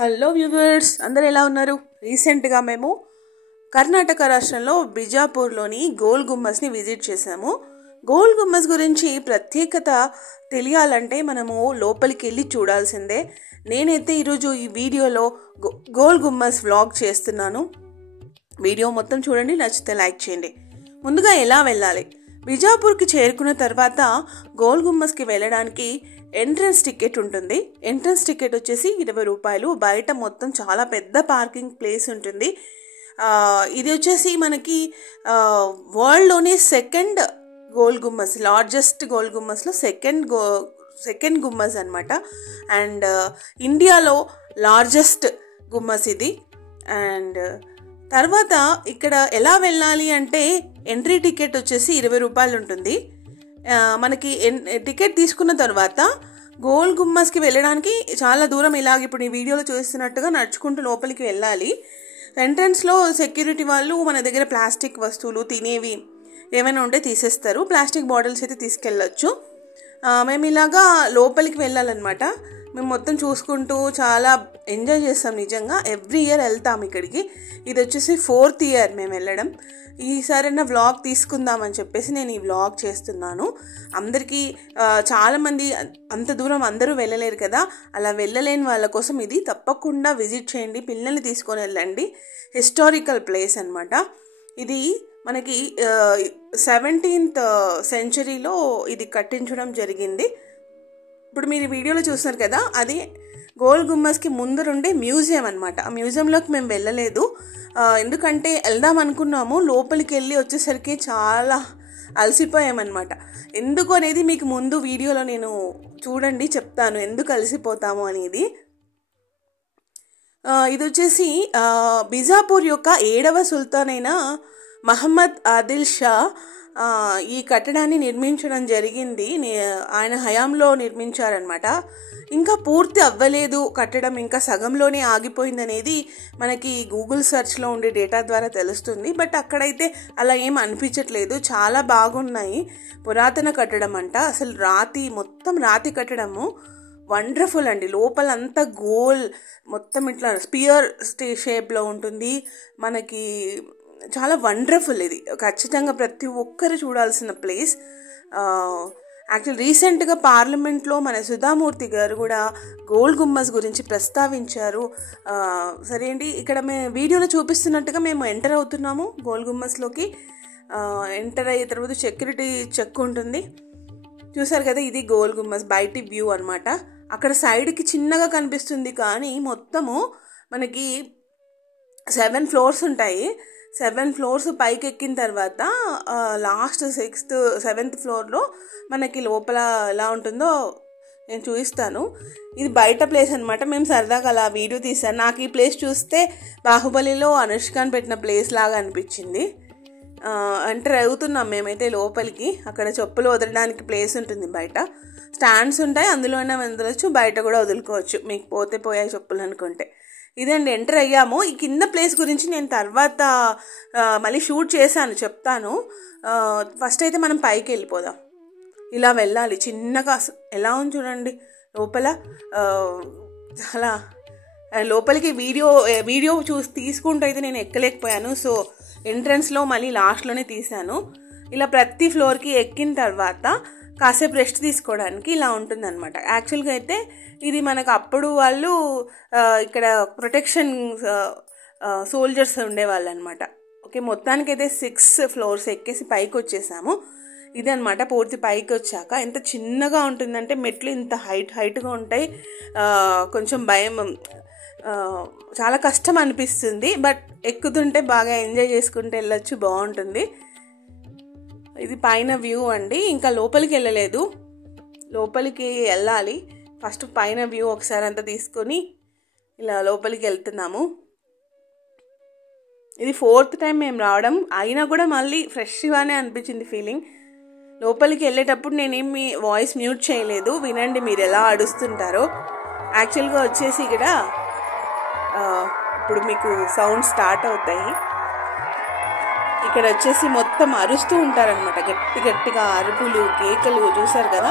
Hello viewers, అందరు ఎలా ఉన్నారు? రీసెంట్గా మేము కర్ణాటక రాష్ట్రంలో బిజాపూర్లోని గోల్ గుమ్మస్ని విజిట్ చేసాము. గోల్ గుమ్మస్ గురించి ప్రత్యేకత తెలియాలంటే మనము లోపలికి వెళ్ళి చూడాల్సిందే. నేనైతే ఈరోజు ఈ వీడియోలో గోల్ గుమ్మస్ వ్లాగ్ చేస్తున్నాను. వీడియో మొత్తం చూడండి, నచ్చితే లైక్ చేయండి. ముందుగా ఎలా వెళ్ళాలి? బిజాపూర్కి చేరుకున్న తర్వాత గోల్ గుమ్మస్కి వెళ్ళడానికి ఎంట్రన్స్ టికెట్ ఉంటుంది. ఎంట్రన్స్ టికెట్ వచ్చేసి 20 రూపాయలు. బయట మొత్తం చాలా పెద్ద పార్కింగ్ ప్లేస్ ఉంటుంది. ఇది వచ్చేసి మనకి వరల్డ్లోనే సెకండ్ గోల్ గుమ్మస్, లార్జెస్ట్ గోల్ గుమ్మస్లో సెకండ్ గుమ్మస్ అనమాట. అండ్ ఇండియాలో లార్జెస్ట్ గుమ్మస్ ఇది. అండ్ తర్వాత ఇక్కడ ఎలా వెళ్ళాలి అంటే ఎంట్రీ టికెట్ వచ్చేసి 20 రూపాయలు ఉంటుంది. మనకి టికెట్ తీసుకున్న తర్వాత గోల్ గుమ్మస్కి వెళ్ళడానికి చాలా దూరం ఇలాగ ఇప్పుడు ఈ వీడియోలో చూస్తున్నట్టుగా నడుచుకుంటూ లోపలికి వెళ్ళాలి. ఎంట్రన్స్లో సెక్యూరిటీ వాళ్ళు మన దగ్గర ప్లాస్టిక్ వస్తువులు, తినేవి ఏమైనా ఉంటే తీసేస్తారు. ప్లాస్టిక్ బాటిల్స్ అయితే తీసుకెళ్ళచ్చు. మేము ఇలాగా లోపలికి వెళ్ళాలన్నమాట. మేము మొత్తం చూసుకుంటూ చాలా ఎంజాయ్ చేస్తాం. నిజంగా ఎవ్రీ ఇయర్ వెళ్తాం ఇక్కడికి. ఇది వచ్చేసి 4th ఇయర్ మేము వెళ్ళడం. ఈసారైనా వ్లాగ్ తీసుకుందామని చెప్పేసి నేను ఈ వ్లాగ్ చేస్తున్నాను. అందరికీ చాలామంది అంత దూరం అందరూ వెళ్ళలేరు కదా, అలా వెళ్ళలేని వాళ్ళ కోసం ఇది తప్పకుండా విజిట్ చేయండి. పిల్లల్ని తీసుకొని వెళ్ళండి. హిస్టారికల్ ప్లేస్ అనమాట ఇది. మనకి 17th సెంచరీలో ఇది కట్టించడం జరిగింది. ఇప్పుడు మీరు వీడియోలో చూస్తున్నారు కదా, అది గోల్ గుమ్మస్కి ముందరుండే మ్యూజియం అనమాట. ఆ మ్యూజియంలోకి మేము వెళ్ళలేదు, ఎందుకంటే వెళ్దాం అనుకున్నాము. లోపలికి వెళ్ళి వచ్చేసరికి చాలా అలసిపోయామన్నమాట. ఎందుకు అనేది మీకు ముందు వీడియోలో నేను చూడండి, చెప్తాను ఎందుకు అలసిపోతాము అనేది. ఇది వచ్చేసి బిజాపూర్ యొక్క 7వ సుల్తాన్ అయిన మహమ్మద్ ఆదిల్ షా ఈ కట్టడాన్ని నిర్మించడం జరిగింది. ఆయన హయాంలో నిర్మించారనమాట. ఇంకా పూర్తి అవ్వలేదు కట్టడం, ఇంకా సగంలోనే ఆగిపోయింది అనేది మనకి గూగుల్ సెర్చ్లో ఉండే డేటా ద్వారా తెలుస్తుంది. బట్ అక్కడైతే అలా ఏం అనిపించట్లేదు, చాలా బాగున్నాయి. పురాతన కట్టడం అంట, అసలు మొత్తం రాతి కట్టడము. వండర్ఫుల్ అండి. లోపలంతా గోల్ మొత్తం ఇట్లా స్పియర్ షేప్లో ఉంటుంది. మనకి చాలా వండర్ఫుల్. ఇది ఖచ్చితంగా ప్రతి ఒక్కరు చూడాల్సిన ప్లేస్. యాక్చువల్ రీసెంట్గా పార్లమెంట్లో మన సుధామూర్తి గారు కూడా గోల్ గుమ్మస్ గురించి ప్రస్తావించారు. సరే అండి, ఇక్కడ మేము వీడియోలో చూపిస్తున్నట్టుగా మేము ఎంటర్ అవుతున్నాము గోల్ గుమ్మస్లోకి. ఎంటర్ అయ్యే తర్వాత సెక్యూరిటీ చెక్ ఉంటుంది. చూసారు కదా, ఇది గోల్ గుమ్మస్ బయటి వ్యూ అనమాట. అక్కడ సైడ్కి చిన్నగా కనిపిస్తుంది, కానీ మొత్తము మనకి 7 ఫ్లోర్స్ ఉంటాయి. 7 ఫ్లోర్స్ పైకి ఎక్కిన తర్వాత లాస్ట్ 6th 7th ఫ్లోర్లో మనకి లోపల ఎలా ఉంటుందో నేను చూపిస్తాను. ఇది బయట ప్లేస్ అనమాట. మేము సరదాగా అలా వీడియో తీసాను. నాకు ఈ ప్లేస్ చూస్తే బాహుబలిలో అనుష్కాన్ పెట్టిన ప్లేస్ లాగా అనిపించింది. ఎంటర్ అవుతున్నాం మేమైతే లోపలికి. అక్కడ చెప్పులు వదలడానికి ప్లేస్ ఉంటుంది, బయట స్టాండ్స్ ఉంటాయి, అందులోనే వదలచ్చు, బయట కూడా వదులుకోవచ్చు మీకు పోయాయి చెప్పులు అనుకుంటే. ఇదండి, ఎంటర్ అయ్యాము. ఈ కింద ప్లేస్ గురించి నేను తర్వాత మళ్ళీ షూట్ చేశాను, చెప్తాను. ఫస్ట్ అయితే మనం పైకి వెళ్ళిపోదాం. ఇలా వెళ్ళాలి చిన్నగా. ఎలా ఉంది చూడండి లోపల. చాలా లోపలికి వీడియో తీసుకుంటూ అయితే నేను ఎక్కలేకపోయాను. సో ఎంట్రన్స్లో మళ్ళీ లాస్ట్లోనే తీశాను. ఇలా ప్రతి ఫ్లోర్కి ఎక్కిన తర్వాత కాసేపు రెస్ట్ తీసుకోవడానికి ఇలా ఉంటుందన్నమాట. యాక్చువల్గా అయితే ఇది మనకు అప్పుడు వాళ్ళు ఇక్కడ ప్రొటెక్షన్ సోల్జర్స్ ఉండేవాళ్ళు అనమాట. ఓకే, మొత్తానికైతే 6 ఫ్లోర్స్ ఎక్కేసి పైకి వచ్చేసాము. ఇది అనమాట పూర్తి పైకి వచ్చాక. ఎంత చిన్నగా ఉంటుందంటే మెట్లు ఇంత హైట్గా ఉంటాయి. కొంచెం భయం, చాలా కష్టం అనిపిస్తుంది. బట్ ఎక్కుతుంటే బాగా ఎంజాయ్ చేసుకుంటూ వెళ్ళొచ్చు, బాగుంటుంది. ఇది పైన వ్యూ అండి. ఇంకా లోపలికి వెళ్ళలేదు, లోపలికి వెళ్ళాలి. ఫస్ట్ పైన వ్యూ ఒకసారి అంతా తీసుకొని ఇలా లోపలికి వెళ్తున్నాము. ఇది 4th టైం మేము రావడం, అయినా కూడా మళ్ళీ ఫ్రెష్గానే అనిపించింది ఫీలింగ్. లోపలికి వెళ్ళేటప్పుడు నేనేమి వాయిస్ మ్యూట్ చేయలేదు, వినండి మీరు ఎలా అడుస్తుంటారో. యాక్చువల్గా వచ్చేసి ఇక్కడ ఇప్పుడు మీకు సౌండ్ స్టార్ట్ అవుతాయి. ఇక్కడ వచ్చేసి మొత్తం అరుస్తూ ఉంటారనమాట, గట్టిగా అరుపులు, కేకలు. చూసారు కదా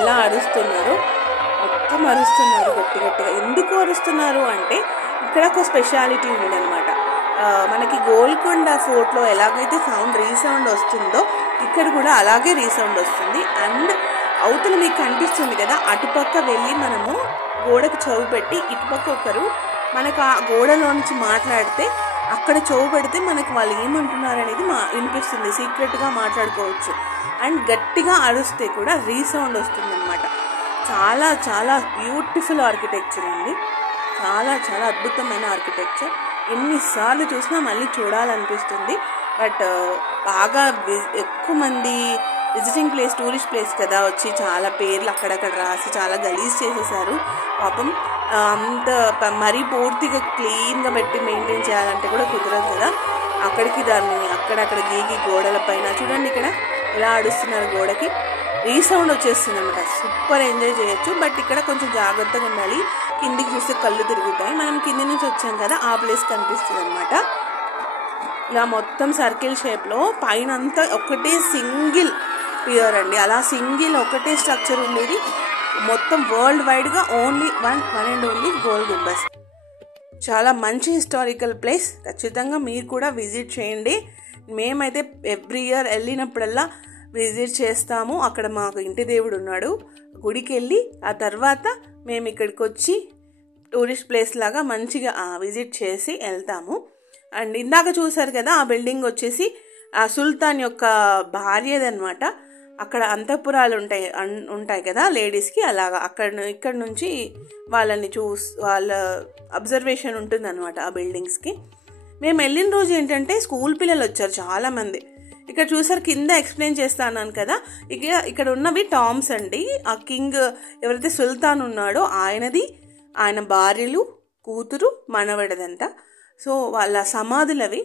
ఎలా అరుస్తున్నారు. మొత్తం అరుస్తున్నారు గట్టి గట్టిగా. ఎందుకు అరుస్తున్నారు అంటే ఇక్కడ ఒక స్పెషాలిటీ ఉందన్నమాట. మనకి గోల్కొండ ఫోర్ట్లో ఎలాగైతే రీసౌండ్ వస్తుందో ఇక్కడ కూడా అలాగే రీసౌండ్ వస్తుంది. అండ్ అవతల మీకు కనిపిస్తుంది కదా, అటుపక్క వెళ్ళి మనము గోడకు చెవు పెట్టి ఇటుపక్క ఒకరు మనకు ఆ గోడలో నుంచి మాట్లాడితే అక్కడ చెవు పెడితే మనకి వాళ్ళు ఏమంటున్నారు అనేది వినిపిస్తుంది. సీక్రెట్గా మాట్లాడుకోవచ్చు. అండ్ గట్టిగా అరుస్తే కూడా రీసౌండ్ వస్తుంది అనమాట. చాలా చాలా బ్యూటిఫుల్ ఆర్కిటెక్చర్ అండి. చాలా చాలా అద్భుతమైన ఆర్కిటెక్చర్. ఎన్నిసార్లు చూసినా మళ్ళీ చూడాలనిపిస్తుంది. బట్ బాగా ఎక్కువ మంది విజిటింగ్ ప్లేస్, టూరిస్ట్ ప్లేస్ కదా, వచ్చి చాలా పేర్లు అక్కడక్కడ రాసి చాలా గలీజ్ చేసేసారు పాపం. అంత మరీ పూర్తిగా క్లీన్గా పెట్టి మెయింటైన్ చేయాలంటే కూడా కుదరదు కదా. అక్కడికి దాన్ని అక్కడక్కడ గీగి గోడల పైన చూడండి ఇక్కడ ఎలా ఆడుస్తున్నారు. గోడకి రీసౌండ్ వచ్చేస్తుంది అనమాట. సూపర్ ఎంజాయ్ చేయొచ్చు. బట్ ఇక్కడ కొంచెం జాగ్రత్తగా ఉండాలి. కిందికి చూస్తే కళ్ళు తిరుగుతాయి. మనం కింది నుంచి వచ్చాం కదా, ఆ ప్లేస్ కనిపిస్తుంది అనమాట. ఇలా మొత్తం సర్కిల్ షేప్లో పైన అంతా ఒకటే సింగిల్ పియర్ అండి. అలా సింగిల్ ఒకటే స్ట్రక్చర్ ఉండేది మొత్తం వరల్డ్ వైడ్గా only one and only goal Gumbaz. చాలా మంచి హిస్టారికల్ ప్లేస్. ఖచ్చితంగా మీరు కూడా విజిట్ చేయండి. మేమైతే ఎవ్రీ ఇయర్ వెళ్ళినప్పుడల్లా విజిట్ చేస్తాము. అక్కడ మాకు ఇంటి దేవుడు ఉన్నాడు. గుడికి వెళ్ళి ఆ తర్వాత మేము ఇక్కడికి వచ్చి టూరిస్ట్ ప్లేస్ లాగా మంచిగా విజిట్ చేసి వెళ్తాము. అండ్ ఇందాక చూసారు కదా, ఆ బిల్డింగ్ వచ్చేసి ఆ సుల్తాన్ యొక్క భార్యదనమాట. అక్కడ అంతఃపురాలు ఉంటాయి కదా లేడీస్కి, అలాగా ఇక్కడ నుంచి వాళ్ళని వాళ్ళ అబ్జర్వేషన్ ఉంటుందన్నమాట ఆ బిల్డింగ్స్కి. మేము వెళ్ళిన రోజు ఏంటంటే స్కూల్ పిల్లలు వచ్చారు చాలామంది. ఇక్కడ చూసారు కింద ఎక్స్ప్లెయిన్ చేస్తాను కదా, ఇక్కడ ఉన్నవి టామ్స్ అండి. ఆ కింగ్ ఎవరైతే సుల్తాన్ ఉన్నాడో ఆయనది, ఆయన భార్యలు, కూతురు, మనవడదంట. సో వాళ్ళ సమాధులవి.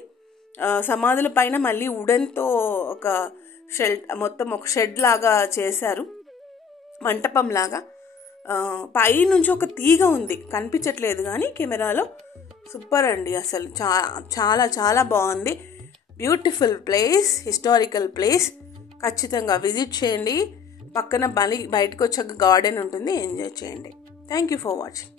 సమాధుల పైన మళ్ళీ వుడెన్తో ఒక మొత్తం ఒక షెడ్ లాగా చేశారు, మంటపం లాగా. పైనుంచి ఒక తీగ ఉంది, కనిపించట్లేదు కానీ కెమెరాలో. సూపర్ అండి, అసలు చాలా చాలా బాగుంది. Beautiful place, historical place. ఖచ్చితంగా విజిట్ చేయండి. పక్కన బయటకు వచ్చాక గార్డెన్ ఉంటుంది, ఎంజాయ్ చేయండి. Thank you for watching.